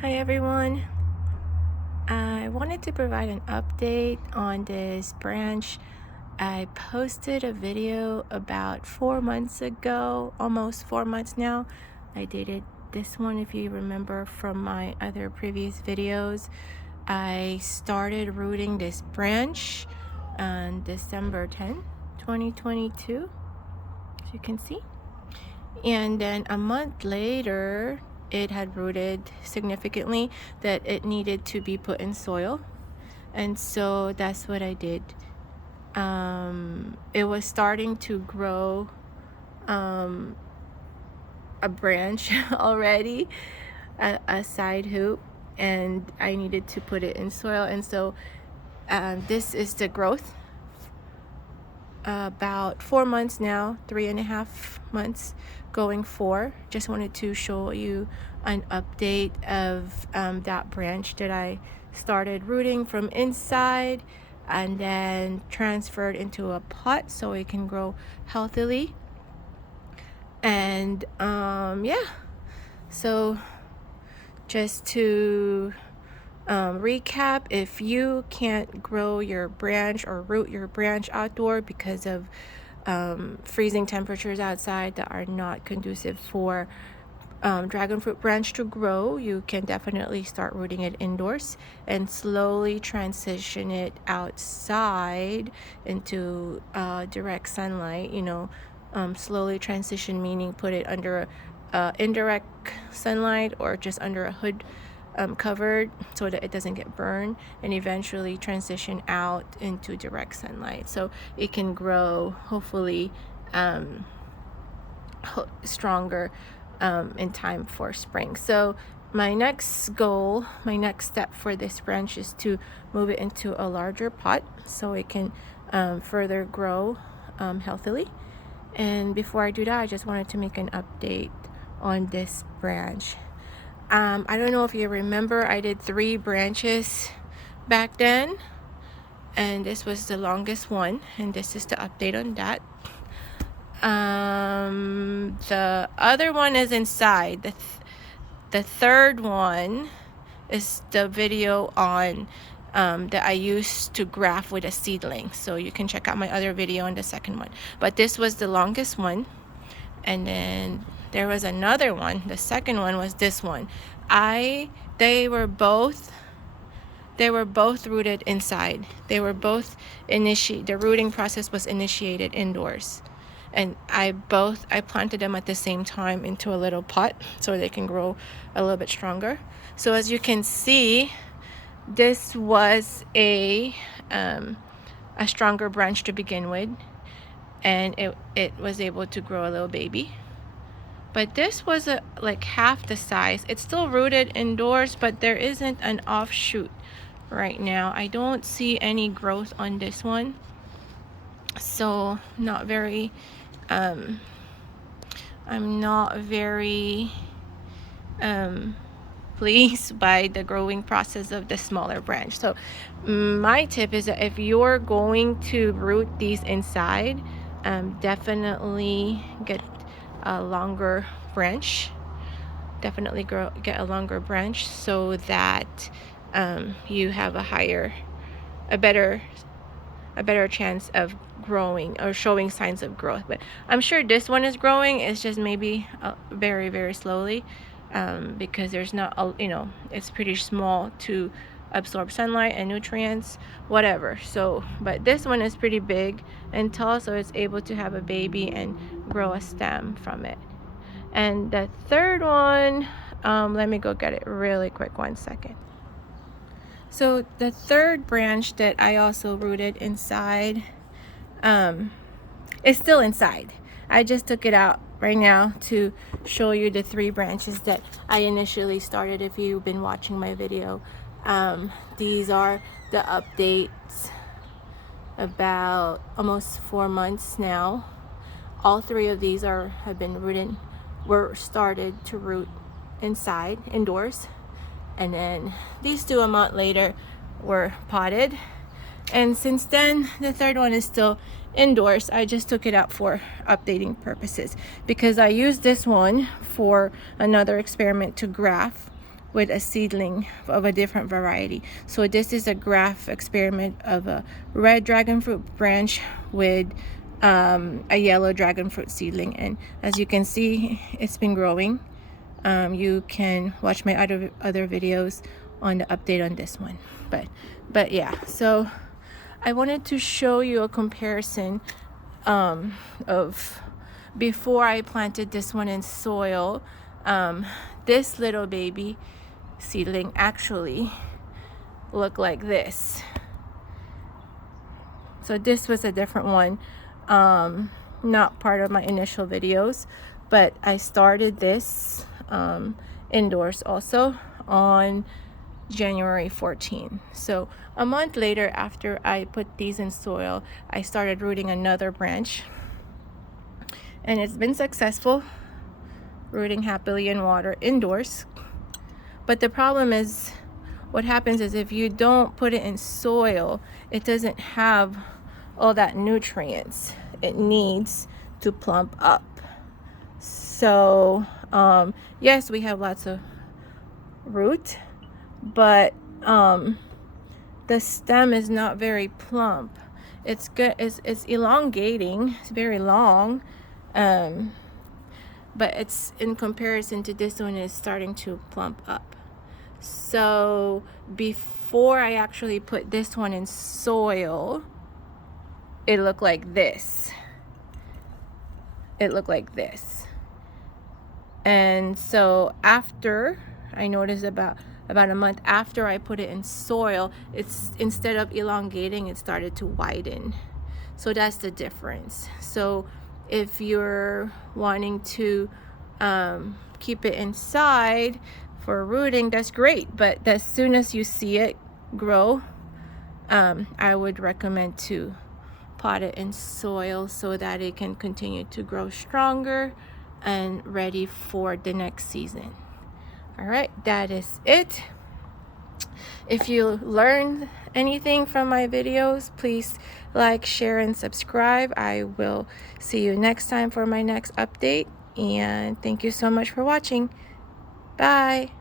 Hi everyone. I wanted to provide an update on this branch. I posted a video about 4 months ago, almost 4 months now. I dated this one if you remember from my other previous videos. I started rooting this branch on December 10, 2022, as you can see. And then a month later, it had rooted significantly that it needed to be put in soil. And so that's what I did. It was starting to grow a branch already, a side hoop, and I needed to put it in soil. And so this is the growth. About 4 months now, 3.5 months going 4. Just wanted to show you an update of that branch that I started rooting from inside and then transferred into a pot so it can grow healthily. And yeah, so just to recap, if you can't grow your branch or root your branch outdoor because of freezing temperatures outside that are not conducive for dragon fruit branch to grow, you can definitely start rooting it indoors and slowly transition it outside into direct sunlight. Slowly transition meaning put it under indirect sunlight or just under a hood covered so that it doesn't get burned, and eventually transition out into direct sunlight so it can grow hopefully stronger in time for spring. So my next goal, my next step for this branch is to move it into a larger pot so it can further grow healthily. And before I do that, I just wanted to make an update on this branch. I don't know if you remember, I did 3 branches back then, and this was the longest one, and this is the update on that. The other one is inside. The third one is the video on that I used to graft with a seedling, so you can check out my other video on the second one. But this was the longest one, and then there was another one. The second one was this one. They were both rooted inside. They were both the rooting process was initiated indoors, and I planted them at the same time into a little pot so they can grow a little bit stronger. So as you can see, this was a stronger branch to begin with, and it was able to grow a little baby. But this was like half the size. It's still rooted indoors, but there isn't an offshoot right now. I don't see any growth on this one, so not very I'm not very pleased by the growing process of the smaller branch. So my tip is that if you're going to root these inside, definitely get a longer branch. Definitely get a longer branch so that you have a better chance of growing or showing signs of growth. But I'm sure this one is growing. It's just maybe very, very slowly because there's not it's pretty small to absorb sunlight and nutrients, whatever. So but this one is pretty big and tall, so it's able to have a baby and grow a stem from it. And the third one, let me go get it really quick, 1 second. So the third branch that I also rooted inside is still inside. I just took it out right now to show you the 3 branches that I initially started. If you've been watching my video, these are the updates about almost 4 months now. All 3 of these were started to root indoors, and then these 2 a month later were potted, and since then the third one is still indoors. I just took it out for updating purposes because I used this one for another experiment to graft with a seedling of a different variety. So this is a graft experiment of a red dragonfruit branch with a yellow dragonfruit seedling, and as you can see, it's been growing. You can watch my other videos on the update on this one. But yeah, so I wanted to show you a comparison of before I planted this one in soil. This little baby seedling actually looked like this. So this was a different one, not part of my initial videos, but I started this indoors also on January 14. So a month later, after I put these in soil, I started rooting another branch, and it's been successful, rooting happily in water indoors. But the problem is, what happens is if you don't put it in soil, it doesn't have all that nutrients it needs to plump up. So yes, we have lots of root, but the stem is not very plump. It's good, it's elongating, it's very long, but it's, in comparison to this one, is starting to plump up. So before I actually put this one in soil, it looked like this. It looked like this. And so after, I noticed about a month after I put it in soil, it's, instead of elongating, it started to widen. So that's the difference. So if you're wanting to keep it inside for rooting, that's great. But as soon as you see it grow, I would recommend to pot it in soil so that it can continue to grow stronger and ready for the next season. All right, that is it. If you learned anything from my videos, please like, share, and subscribe. I will see you next time for my next update, and thank you so much for watching. Bye.